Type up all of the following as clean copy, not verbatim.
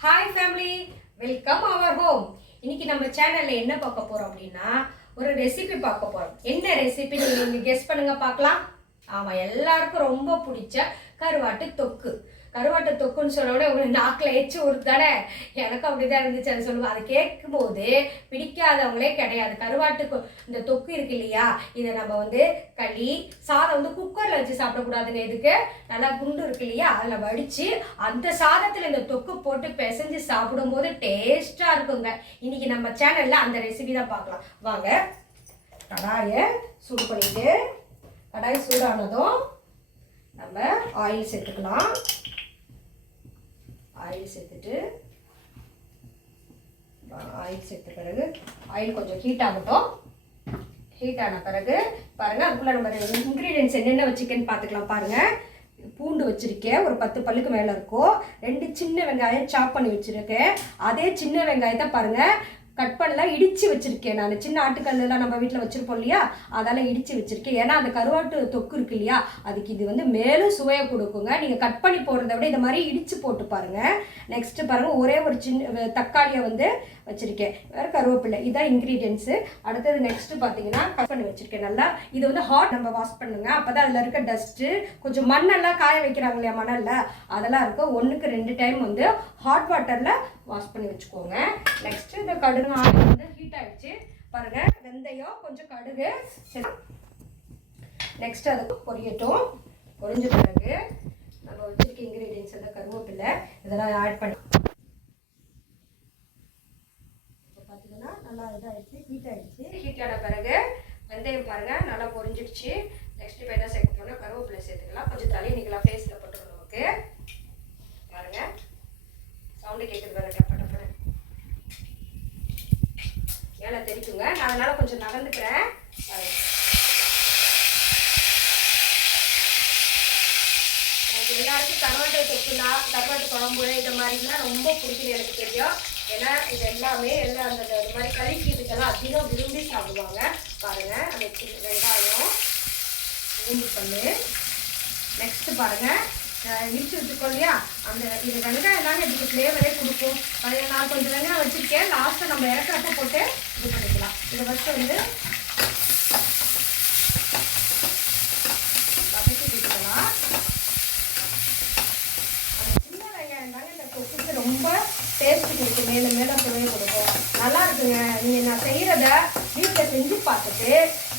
Hi family, welcome அவர் home. இன்னைக்கு நம்ம சேனல்ல என்ன பார்க்க போறோம் அப்படின்னா ஒரு ரெசிபி பார்க்க போறோம். என்ன ரெசிபி நீங்க கெஸ் பண்ணுங்க பார்க்கலாம். ஆமா, எல்லாருக்கும் ரொம்ப பிடிச்ச கருவாட்டு தொக்கு. கருவாட்டு தொக்குன்னு சொன்ன உடனே உங்களுக்கு நாக்கில் எச்சு தானே, எனக்கும் அப்படிதான் இருந்துச்சு. அதை சொல்லுவாங்க. அதை கேட்கும் போது பிடிக்காதவங்களே கிடையாது. கருவாட்டு இந்த தொக்கு இருக்கு இல்லையா, இதை நம்ம களி சாதம் குக்கரில் வச்சு சாப்பிடக்கூடாதுங்க. இதுக்கு நல்லா குண்டு இருக்கு இல்லையா, அதில் வடித்து அந்த சாதத்தில் இந்த தொக்கு போட்டு பிசைஞ்சு சாப்பிடும்போது டேஸ்ட்டாக இருக்குங்க. இன்னைக்கு நம்ம சேனலில் அந்த ரெசிபி தான் பார்க்கலாம் வாங்க. கடாயை சூடு பண்ணிட்டு, கடாய் சூடானதும் நம்ம ஆயில் சேர்த்துக்கலாம். ஆயில் சேர்த்துட்டு, ஆயில் சேர்த்த பிறகு ஆயில் கொஞ்சம் ஹீட் ஆகட்டும். ஹீட் ஆன பிறகு பாருங்கள், அதுக்குள்ளே நம்ம இன்க்ரீடியன்ஸ் என்னென்ன வச்சுக்கேன்னு பார்த்துக்கலாம். பாருங்கள், பூண்டு வச்சுருக்கேன், ஒரு 10 பல்லுக்கு மேலே இருக்கும். 2 சின்ன வெங்காயம் சாப் பண்ணி வச்சுருக்கேன். அதே சின்ன வெங்காயத்தை பாருங்கள் கட் பண்ணலாம், இடித்து வச்சுருக்கேன். நான் சின்ன ஆட்டுக்கல்லாம் நம்ம வீட்டில் வச்சுருப்போம் இல்லையா, அதெல்லாம் இடித்து வச்சுருக்கேன். ஏன்னா அந்த கருவாட்டு தொக்கு இருக்கு இல்லையா, அதுக்கு இது மேலும் சுவையை கொடுக்குங்க. நீங்கள் கட் பண்ணி போடுறத விட இந்த மாதிரி இடித்து போட்டு பாருங்கள். நெக்ஸ்ட்டு பாருங்கள், ஒரே ஒரு சின்ன தக்காளியை வச்சுருக்கேன். வேறு கருவேப்பிலை, இதுதான் இன்க்ரீடியன்ஸு. அடுத்தது நெக்ஸ்ட்டு பார்த்தீங்கன்னா கட் பண்ணி வச்சுருக்கேன். நல்லா இது ஹாட் நம்ம வாஷ் பண்ணுங்க. அப்போ தான் அதில் இருக்க டஸ்ட்டு, கொஞ்சம் மண்ணெல்லாம் காய வைக்கிறாங்க இல்லையா, மணலில் அதெல்லாம் இருக்கும். 1க்கு 2 டைம் ஹாட் வாட்டரில் வாஷ் பண்ணி வச்சுக்கோங்க. நெக்ஸ்ட்டு இந்த கடுகு ஆயில் ஹீட் ஆகிடுச்சு பாருங்கள். வெந்தயம், கொஞ்சம் கடுகு சரி. நெக்ஸ்ட் அது பொரியட்டும். பொரிஞ்ச பிறகு நம்ம வச்சுருக்க இன்க்ரீடியன்ஸ் கருவேப்பிலை இதெல்லாம் ஆட் பண்ணி பார்த்தீங்கன்னா நல்லா இதாகிடுச்சு, ஹீட் ஆகிடுச்சு. ஹீட் ஆன பிறகு வெந்தயம் பாருங்கள் நல்லா பொரிஞ்சிடுச்சு. நெக்ஸ்ட் இப்போ என்ன சேர்க்கணும்னா கருவேப்பிலை சேர்த்துக்கலாம். கொஞ்சம் தள்ளி நிற்கலாம், ஃபேஸில் போட்டுக்கணும். நமக்கு பாருங்கள் சவுண்டு கேட்குது பாருங்க, பட்டப்பட மேலே தெரிக்குங்க. நான் அதனால் கொஞ்சம் நகர்ந்துக்கிறேன். எல்லாருக்கும் கருவாட்டு தொக்குனா, கருவாட்டு குழம்பு இந்த மாதிரிலாம் ரொம்ப பிடிக்கும், எனக்கு தெரியும். ஏன்னா இது எல்லாமே எல்லாம் அந்த மாதிரி களிக்கு இதுக்கெல்லாம் அதிகம் விரும்பி சாப்பிடுவாங்க. பாருங்கள், அந்த வெங்காயம் பூண்டு பண்ணு. நெக்ஸ்ட்டு பாருங்கள், இடிச்சு வச்சுக்கோ இல்லையா, அந்த இது வெங்காயம் தாங்க இதுக்கு ஃப்ளேவரே கொடுக்கும். நான் கொஞ்சம் வெங்காயம் வச்சுருக்கேன். லாஸ்ட்டை நம்ம இறக்குறப்ப போட்டு இது பண்ணிக்கலாம். இதை ஃபஸ்ட்டு வதக்கி கொடுக்கலாம். அந்த சின்ன வெங்காயம் தாங்க இந்த தொக்குக்கு ரொம்ப டேஸ்ட்டு கொடுக்கும், மேலே மேலே சுவையை கொடுக்கும். நல்லா இருக்குங்க. நீங்கள் நான் செய்கிறத வீட்டில் செஞ்சு பார்த்துட்டு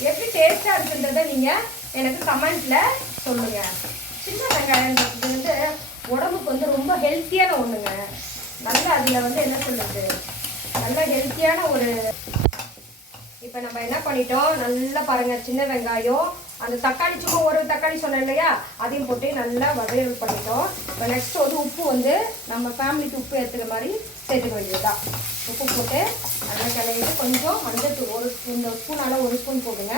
எப்படி டேஸ்ட்டாக இருக்குன்றதை நீங்கள் எனக்கு கமெண்ட்டில் சொல்லுங்கள். சின்ன வெங்காயம்ன்றது உடம்புக்கு ரொம்ப ஹெல்த்தியான ஒன்றுங்க. நல்லா அதில் என்ன சொல்லுறது, நல்ல ஹெல்த்தியான ஒரு. இப்போ நம்ம என்ன பண்ணிட்டோம், நல்லா பாருங்கள், சின்ன வெங்காயம் அந்த தக்காளி சும்மா ஒரு தக்காளி சொன்னேன் இல்லையா, அதையும் போட்டு நல்லா வதக்கல் பண்ணிட்டோம். இப்போ நெக்ஸ்ட்டு உப்பு நம்ம ஃபேமிலிக்கு உப்பு ஏற்றுக்கிற மாதிரி சேர்த்துக்க வேண்டியதுதான். உப்பு போட்டு நல்லா கிளறிட்டு கொஞ்சம் மஞ்சள் ஒரு இந்த ஸ்பூனால் 1 ஸ்பூன் போடுங்க.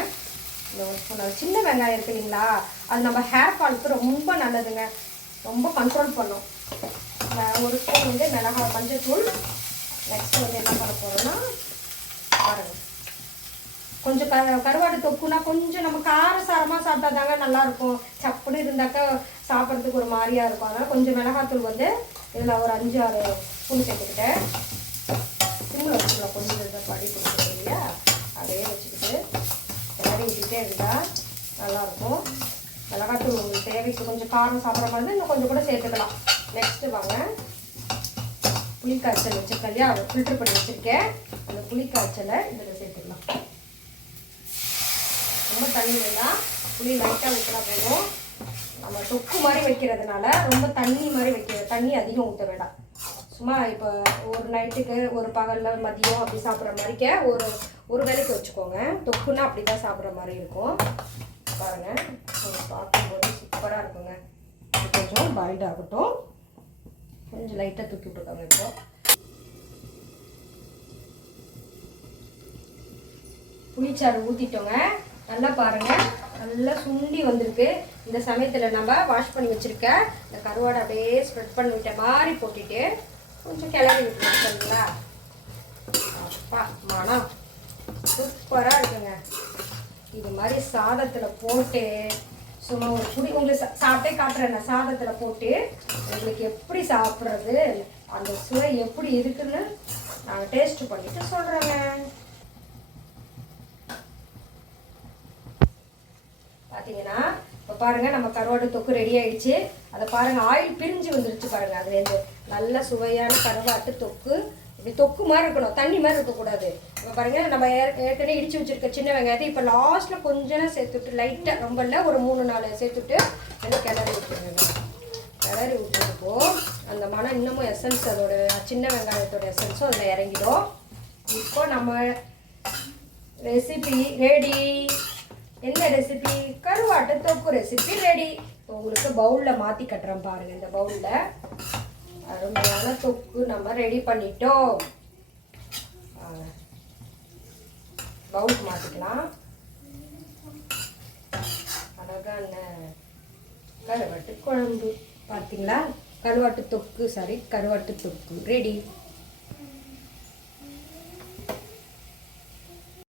இந்த 1 ஸ்பூன் சின்ன வெங்காயம் இருக்கு இல்லைங்களா, அது நம்ம ஹேர் ஃபாலுக்கு ரொம்ப நல்லதுங்க, ரொம்ப கண்ட்ரோல் பண்ணும். 1 ஸ்பூன் மிளகாய் மஞ்சத்தூள். நெக்ஸ்ட்டு என்ன பண்ண போகிறோம்னா பாருங்கள், கொஞ்சம் கருவாடு தொக்குனா கொஞ்சம் நம்ம காரசாரமாக சாப்பிட்டா தாங்க நல்லாயிருக்கும். சப்புன்னு இருந்தாக்கா சாப்பிட்றதுக்கு ஒரு மாதிரியாக இருக்கும். அதனால் கொஞ்சம் மிளகாத்தூள் இதில் ஒரு 5-6 ஸ்பூன் சேர்த்துக்கிட்டேன். சிம்மில் வச்சுக்கலாம். கொஞ்சம் இதை படி கொடுக்குறோம் இல்லையா, அதையே வச்சுக்கிட்டு எல்லாரும் விட்டுகிட்டே இருந்தால் நல்லாயிருக்கும். மிளகாத்தூள் உங்களுக்கு தேவைக்கு கொஞ்சம் காரம் சாப்பிட்ற மாதிரி இன்னும் கொஞ்சம் கூட சேர்த்துக்கலாம். நெக்ஸ்ட்டு வாங்க, புளிக்காய்ச்சல் வச்சுருக்கேன் இல்லையா, அதை ஃபில்ட்ரு பண்ணி வச்சுருக்கேன். அந்த புளிக்காய்ச்சலை இதில் சேர்த்துக்கலாம். ரொம்ப தண்ணி வேண்டாம், புளி லைட்டாக வைக்கிறா போதும். நம்ம தொக்கு மாதிரி வைக்கிறதுனால ரொம்ப தண்ணி மாதிரி தண்ணி அதிகம் ஊற்ற வேண்டாம். சும்மா இப்போ ஒரு நைட்டுக்கு, ஒரு பகலில், மதியம் அப்படி சாப்பிட்ற மாதிரிக்க ஒரு வேலைக்கு வச்சுக்கோங்க. தொக்குன்னா அப்படி தான் சாப்பிட்ற மாதிரி இருக்கும். பாருங்கள், பார்க்கும்போது சூப்பராக இருக்குங்க. கொஞ்சம் பாயில்ட் ஆகட்டும். கொஞ்சம் லைட்டாக தூக்கி விட்டுருக்காங்க. இப்போ புளிச்சாறு ஊற்றிட்டோங்க. நல்லா பாருங்கள், நல்லா சுண்டி வந்திருக்கு. இந்த சமயத்தில் நம்ம வாஷ் பண்ணி வச்சுருக்க இந்த கருவாடை அப்படியே ஸ்ப்ரெட் பண்ணி விட்ட மாதிரி போட்டுட்டு கொஞ்சம் கிளறி விட்டுருவோம். சரிங்களா, அப்பா மனம் சூப்பராக இருக்குங்க. இது மாதிரி சாதத்தில் போட்டு சும்மா ஒரு புடி உங்களுக்கு சாப்பிட்டே காட்டுறேன். சாதத்தில் போட்டு உங்களுக்கு எப்படி சாப்பிட்றது அந்த சுவை எப்படி இருக்குன்னு நாங்கள் டேஸ்ட் பண்ணிட்டு சொல்கிறேங்க. பார்த்தீங்கன்னா இப்போ பாருங்கள் நம்ம கருவாடு தொக்கு ரெடி ஆகிடுச்சு. அதை பாருங்கள் ஆயில் பிரிஞ்சு வந்துருச்சு பாருங்கள். அதுலேருந்து நல்ல சுவையான கருவாட்டு தொக்கு. இப்படி தொக்கு மாதிரி இருக்கணும், தண்ணி மாதிரி இருக்கக்கூடாது. இப்போ பாருங்கள் நம்ம ஏற்கனவே இடித்து வச்சுருக்க சின்ன வெங்காயத்தை இப்போ லாஸ்ட்டில் கொஞ்சம் சேர்த்துட்டு லைட்டாக ரொம்ப இல்லை ஒரு 3-4 சேர்த்துட்டு எல்லாம் கிளறி விட்டுருங்க. கிளறி விட்டுருப்போ அந்த மனம் இன்னமும் எசன்ஸ் அதோட சின்ன வெங்காயத்தோட எசன்ஸும் அதில் இறங்கிடும். இப்போ நம்ம ரெசிபி ரெடி. என்ன ரெசிபி? கருவாட்டு தொக்கு ரெசிபி ரெடி. இப்போ உங்களுக்கு பவுலில் மாற்றி கட்டுறேன் பாருங்கள். இந்த பவுலில் அருமையான தொக்கு நம்ம ரெடி பண்ணிட்டோம். பவுலுக்கு மாற்றிக்கலாம். அழகான கருவாட்டு குழம்பு பார்த்தீங்களா? கருவாட்டு தொக்கு ரெடி.